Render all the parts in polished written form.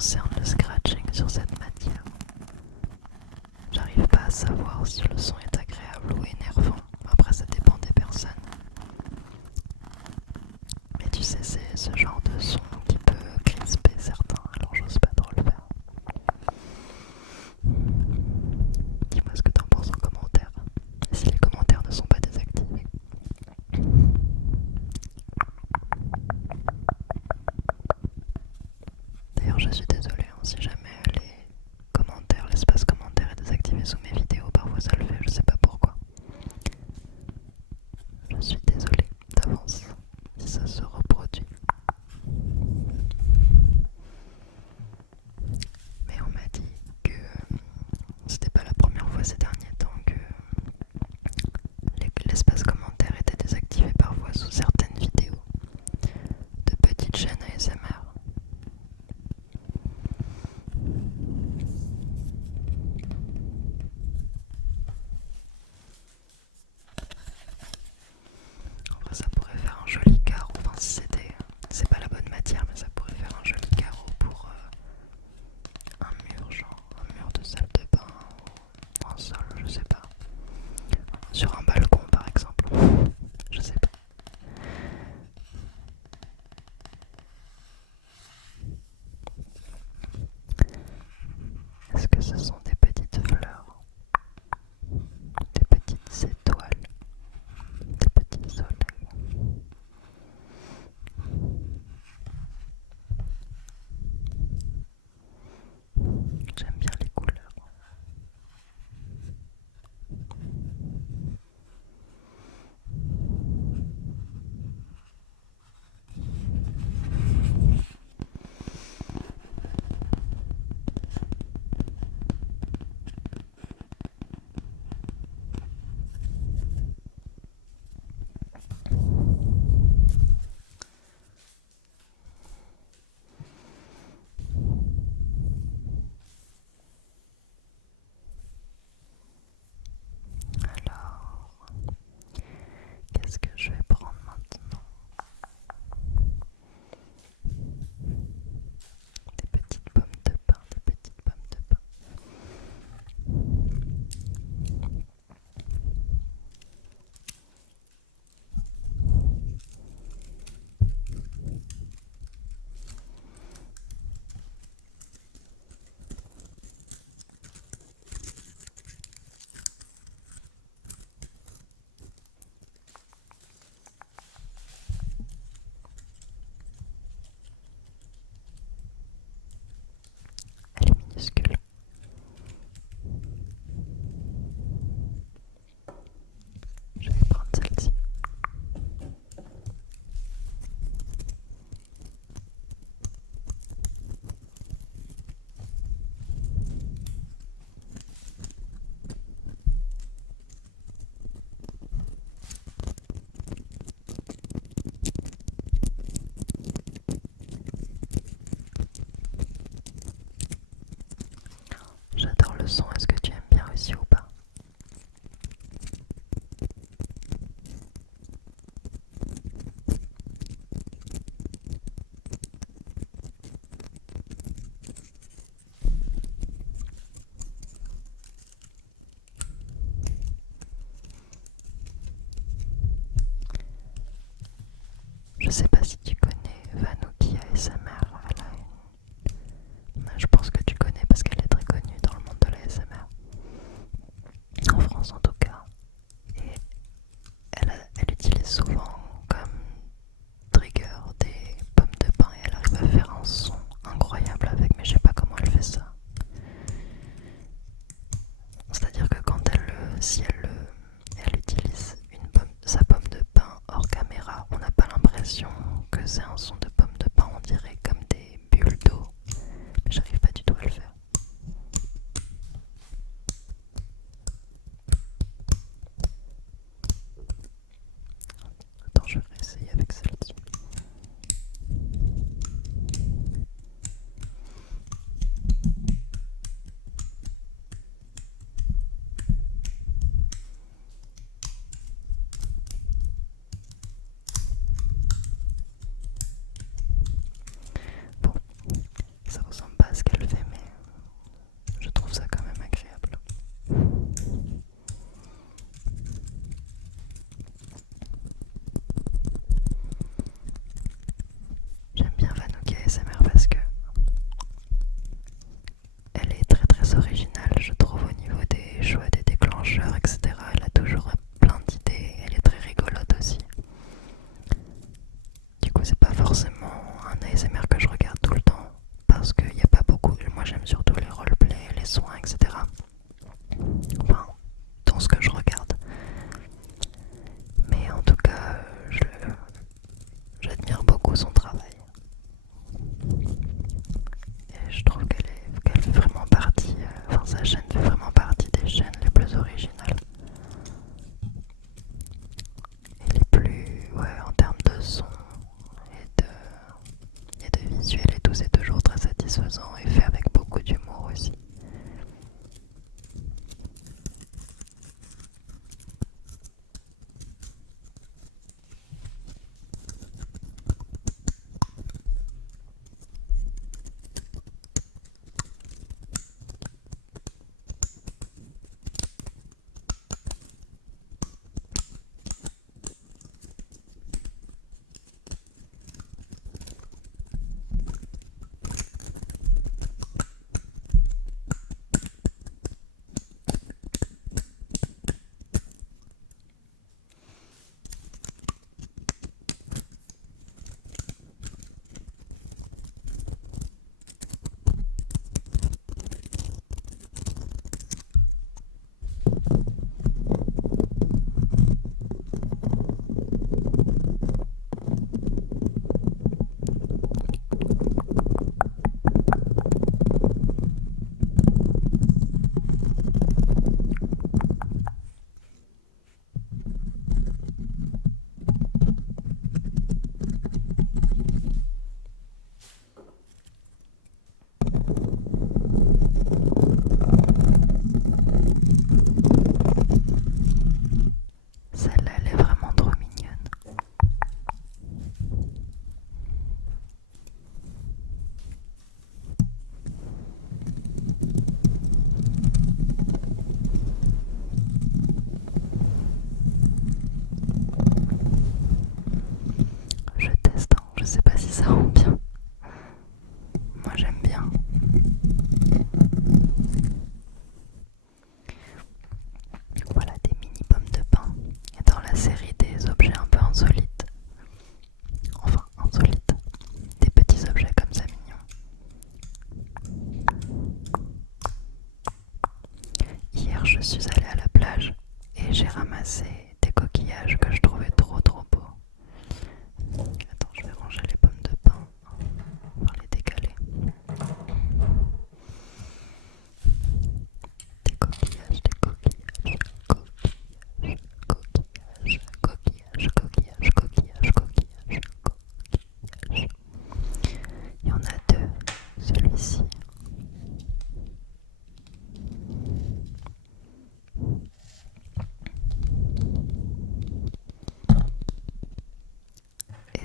concerne le scratching sur cette matière, j'arrive pas à savoir si le son est agréable ou énervant. Après, ça dépend des personnes. Mais tu sais, c'est ce genre de son qui peut crisper certains, alors j'ose pas trop le faire. Dis-moi ce que t'en penses en commentaire, si les commentaires ne sont pas désactivés. D'ailleurs, je suis désolée si jamais les commentaires, l'espace commentaire est désactivé sous mes vidéos, parfois ça le fait, je sais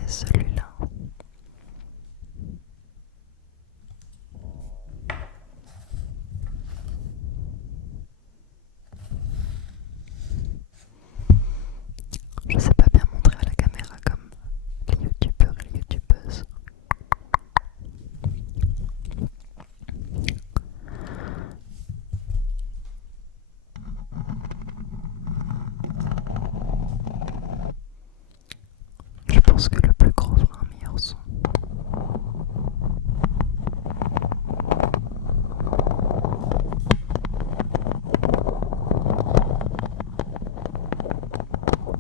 c'est celui-là. Je sais pas bien montrer à la caméra comme les youtubeurs et les youtubeuses. Je pense que le plus gros fera un meilleur son.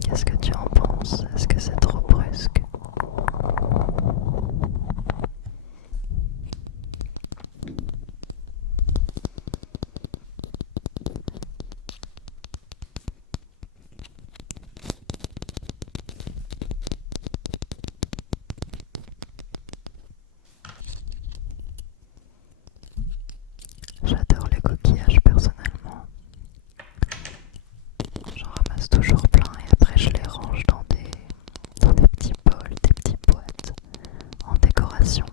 Qu'est-ce que tu en penses? Est-ce que c'est trop brusque? J'adore les coquillages personnellement. J'en ramasse toujours plein et après je les range dans des petits bols, des petites boîtes en décoration.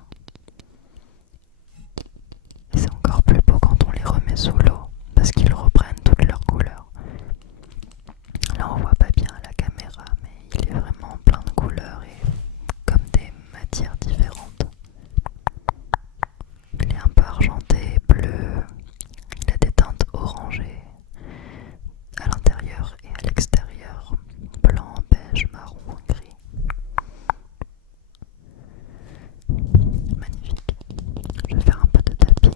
Et c'est encore plus beau quand on les remet sous l'eau parce qu'ils reprennent toutes leurs couleurs. Là on voit pas bien à la caméra mais il est vraiment plein de couleurs et comme des matières différentes. Il est un peu argenté, bleu, il a des teintes orangées à l'intérieur et à l'extérieur, blanc, beige, marron, gris. Magnifique. Je vais faire un peu de tapping.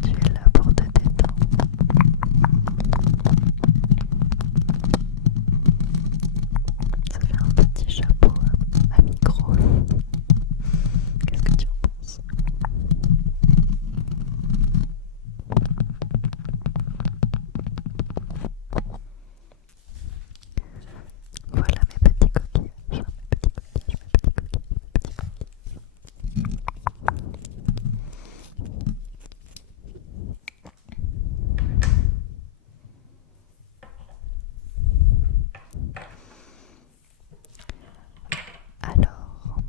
Tu es là pour te détendre. Ça fait un petit chapeau à micro. Qu'est-ce que tu en penses? Voilà mes petits coquillages, mes petits coquillages, mes petits coquillages, mes petits coquillages. Alors,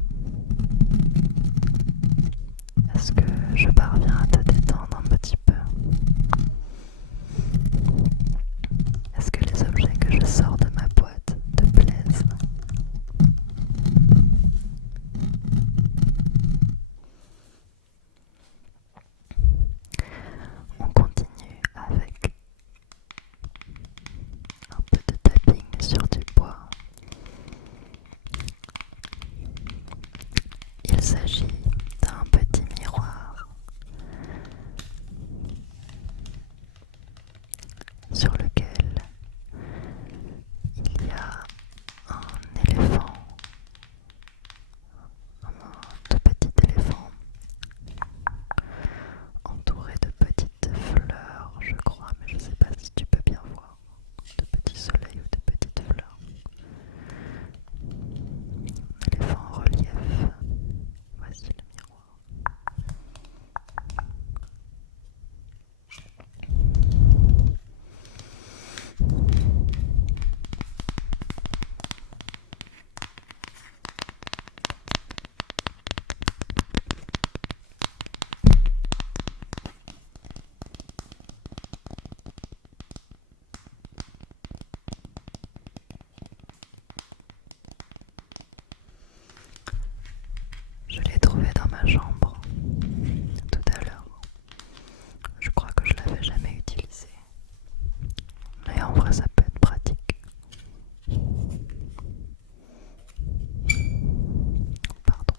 est-ce que je parviens à te détendre un petit peu? Est-ce que les objets que je sors de ma boîte te plaisent? On continue avec un peu de tapping sur du bois. Il s'agit d'un petit miroir sur lequel il y a un éléphant, un tout petit éléphant entouré de petites fleurs, je crois, mais je sais pas si tu peux bien voir, de petits soleils ou de petites fleurs. Un éléphant en relief. Voici le miroir. Je l'ai trouvé dans ma chambre tout à l'heure. Je crois que je l'avais jamais utilisé. Mais en vrai ça peut être pratique. Pardon.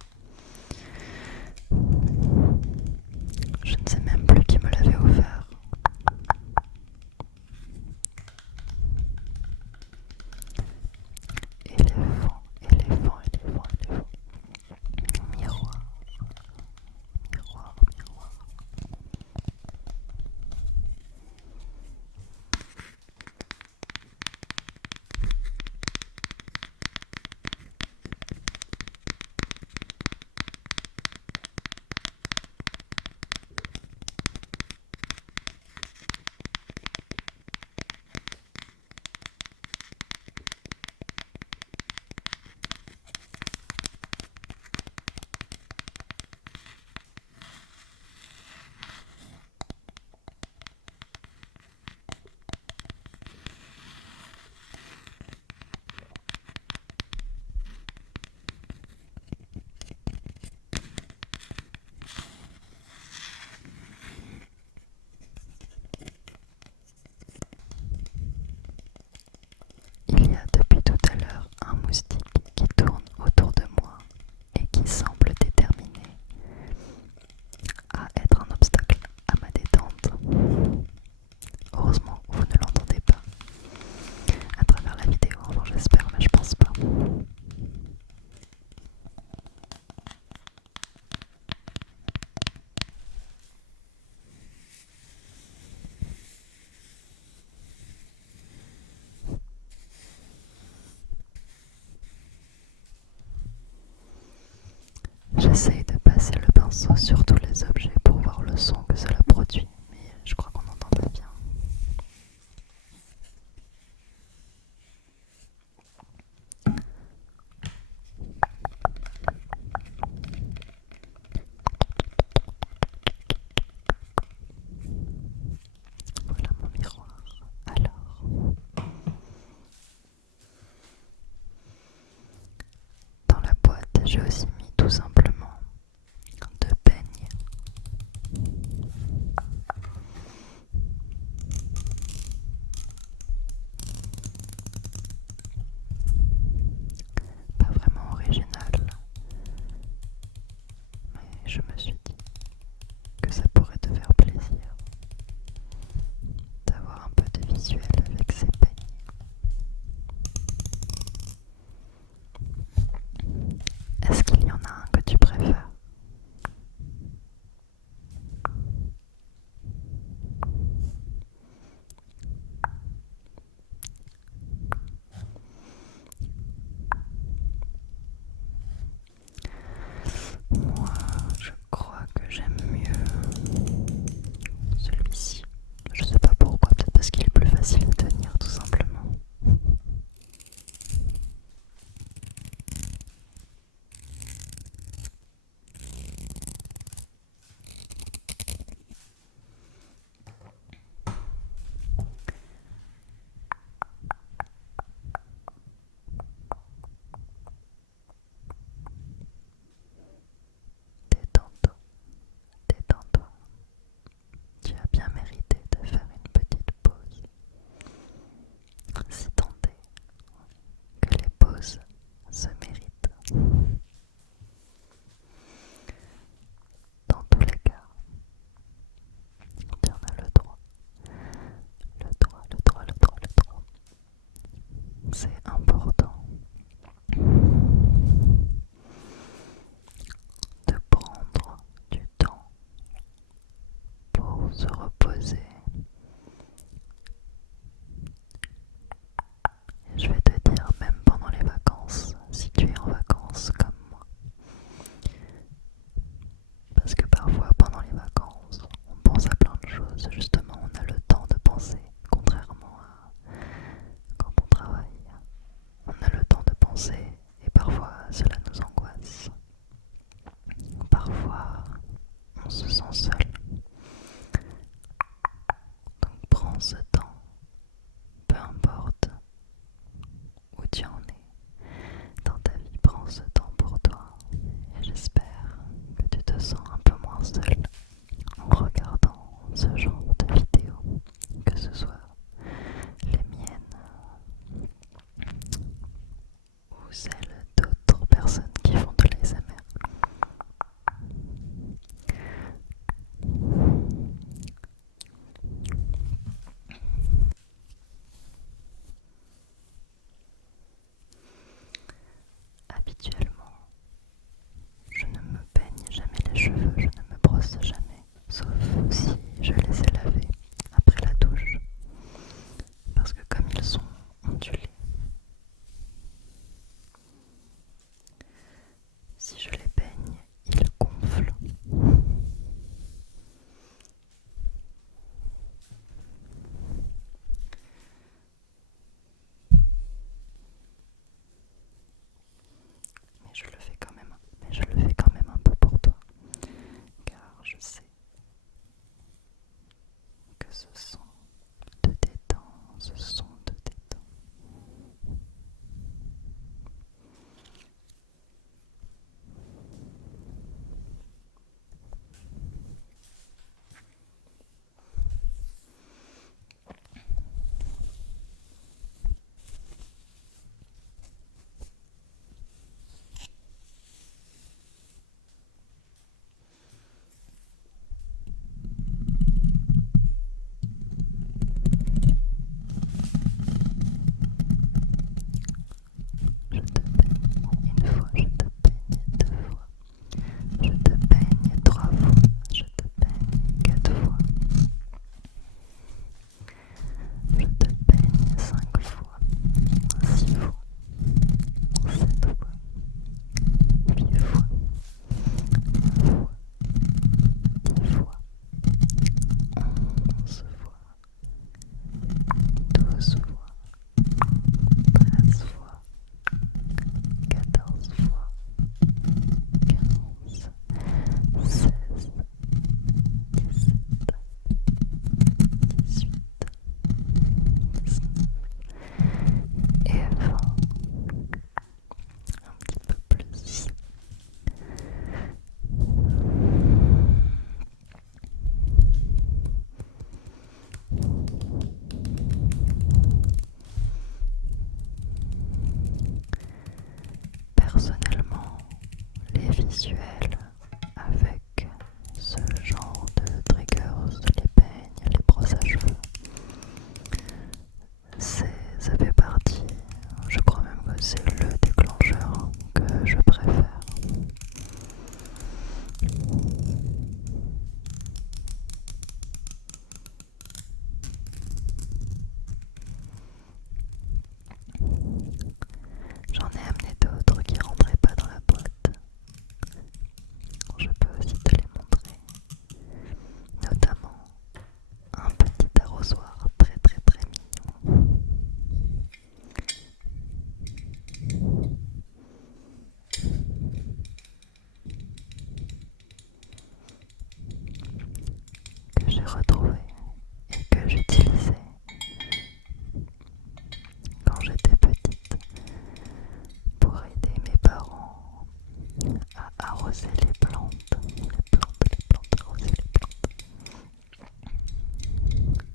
J'essaye de passer le pinceau sur tous les objets pour voir le son que cela produit, mais je crois qu'on n'entend pas bien. Voilà mon miroir. Alors, dans la boîte, j'ai aussi mis tout simplement 2 peignes. Pas vraiment original, mais je me suis dit que ça pourrait te faire plaisir d'avoir un peu de visuel avec ces peignes. Est-ce qu'il y en visuel avec ce genre de triggers, les peignes, les brosses à cheveux. Ça fait partie, je crois même que c'est le déclencheur que je préfère. J'en ai amené d'autres qui rentraient pas dans la boîte. Je peux aussi te les montrer. Notamment un petit arrosoir très très très mignon. Que j'ai retrouvé et que j'utilisais quand j'étais petite pour aider mes parents à arroser les plantes, arroser les plantes.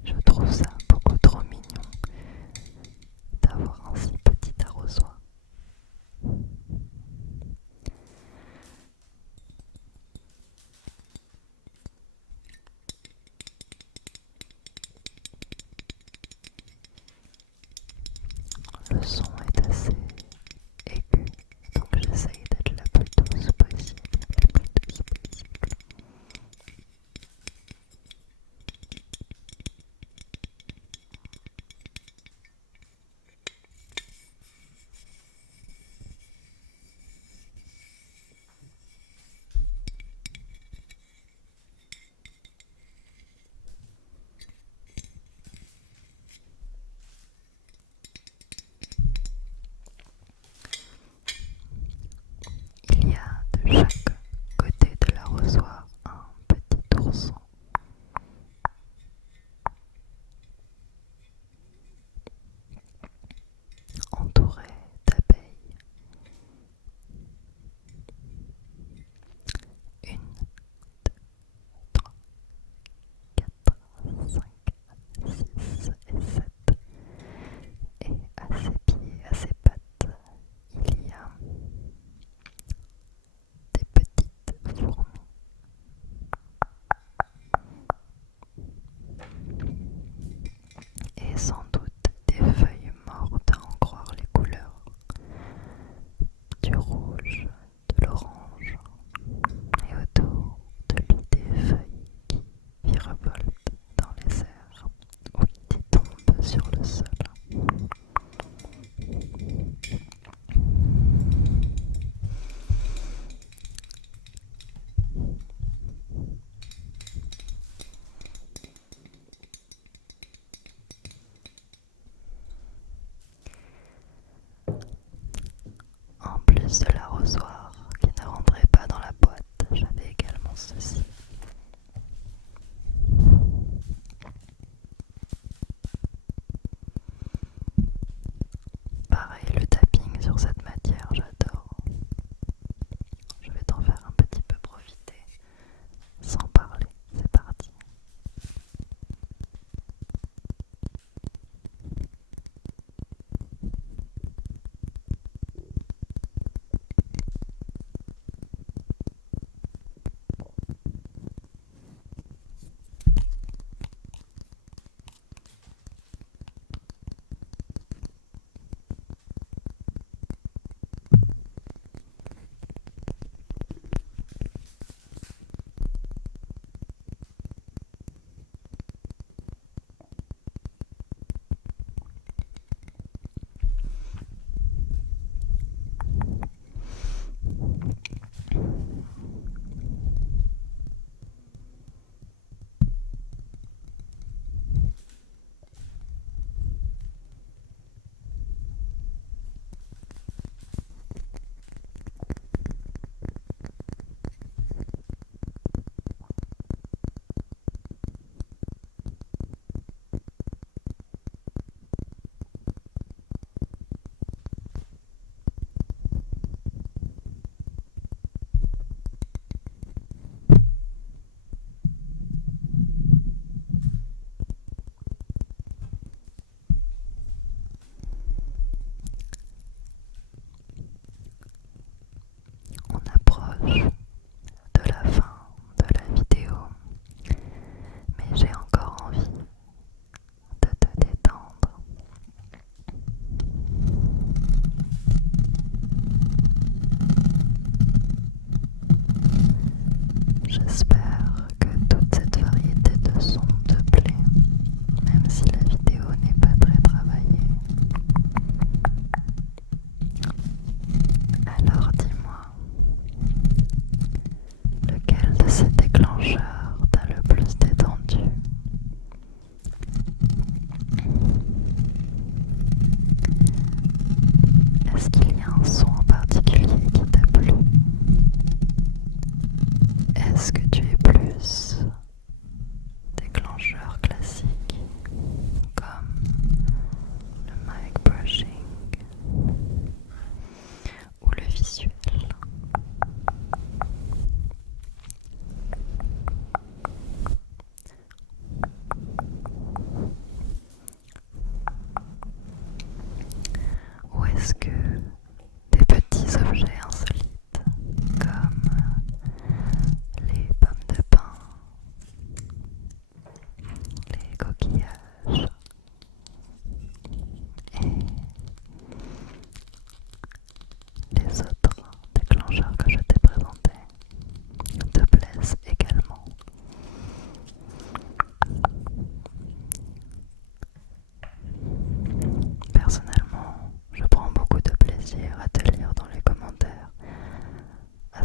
Je trouve ça beaucoup trop mignon d'avoir un si petit arrosoir. Le son est assez aigu, donc j'essaye d'être la plus douce possible, Il y a de chaque côté de l'arrosoir un petit ourson. Entouré d'abeilles. 1, 2, 3, 4, 5, 6 et 7. Et à ses pieds, à ses pattes, il y a des petites fourmis. Et sans doute des feuilles mortes à en croire les couleurs. Du rouge, de l'orange, et autour de lui des feuilles qui virevoltent dans les airs ou qui tombent sur le sol. En plus de l'arrosoir qui ne rentrait pas dans la boîte, j'avais également ceci. Pareil, le tapping sur cette matière, j'adore. Je vais t'en faire un petit peu profiter sans parler. C'est parti.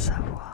savoir